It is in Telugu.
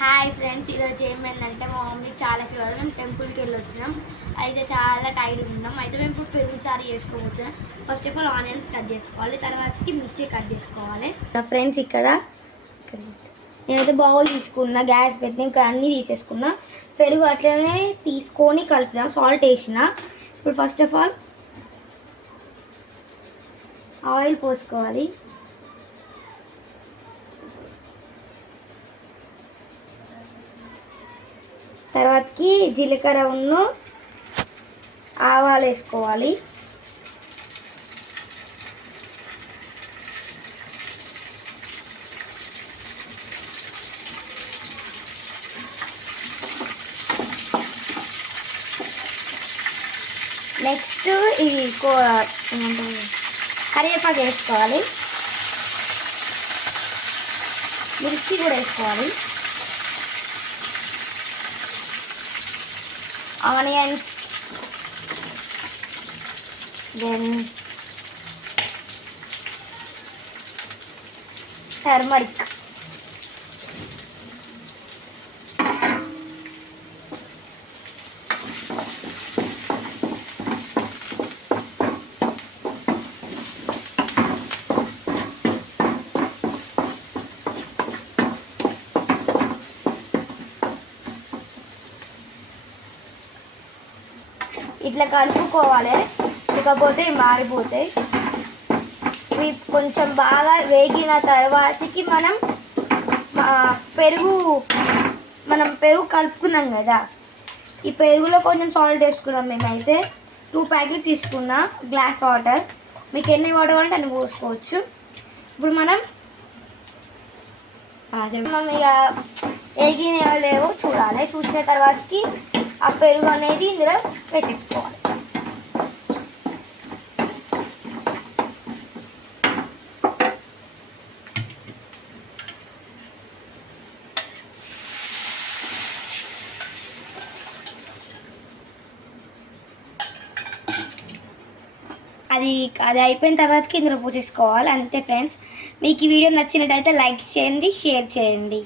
హాయ్ ఫ్రెండ్స్, ఈరోజు ఏమైందంటే మా మమ్మీ చాలా ఫీవర్. మేము టెంపుల్కి వెళ్ళి వచ్చినాం. అయితే చాలా టైర్డ్ ఉన్నాం. అయితే మేము ఇప్పుడు పెరుగు చారు చేసుకోబోతున్నాం. First of all onions cut చేసుకోవాలి, తర్వాతకి మిర్చి కట్ చేసుకోవాలి. నా ఫ్రెండ్స్ ఇక్కడ నేనైతే బౌల్ తీసుకున్నా, గ్యాస్ పెట్టి ఇంకా అన్నీ తీసేసుకున్నా. పెరుగు అట్లనే తీసుకొని కలిపిన, సాల్ట్ వేసిన. ఇప్పుడు ఫస్ట్ ఆఫ్ ఆల్ ఆయిల్ పోసుకోవాలి. తర్వాతకి జీలకర్ర ఉన్ను ఆవాలు వేసుకోవాలి. నెక్స్ట్ ఇది కరివేపాకు వేసుకోవాలి. మిర్చి కూడా వేసుకోవాలి. ఆనియన్స్, దెన్ టర్మరిక్, ఇట్లా కలుపుకోవాలి, లేకపోతే మాడిపోతాయి. ఇవి కొంచెం బాగా వేగిన తర్వాతకి మనం పెరుగు కలుపుకున్నాం కదా, ఈ పెరుగులో కొంచెం సాల్ట్ వేసుకున్నాం. మేమైతే 2 ప్యాకెట్స్ తీసుకున్నా, గ్లాస్ వాటర్. మీకు ఎన్ని వాటర్ కావాలంటే అన్ని పోసుకోవచ్చు. ఇప్పుడు మనం ఇక వేగిన లేవో చూడాలి. చూసిన తర్వాతకి ఆ పెరుగు అనేది ఇందులో పెట్టేసుకోవాలి. అది అయిపోయిన తర్వాతకి ఇందులో పోసేసుకోవాలి. అంతే ఫ్రెండ్స్. మీకు ఈ వీడియో నచ్చినట్టయితే లైక్ చేయండి, షేర్ చేయండి.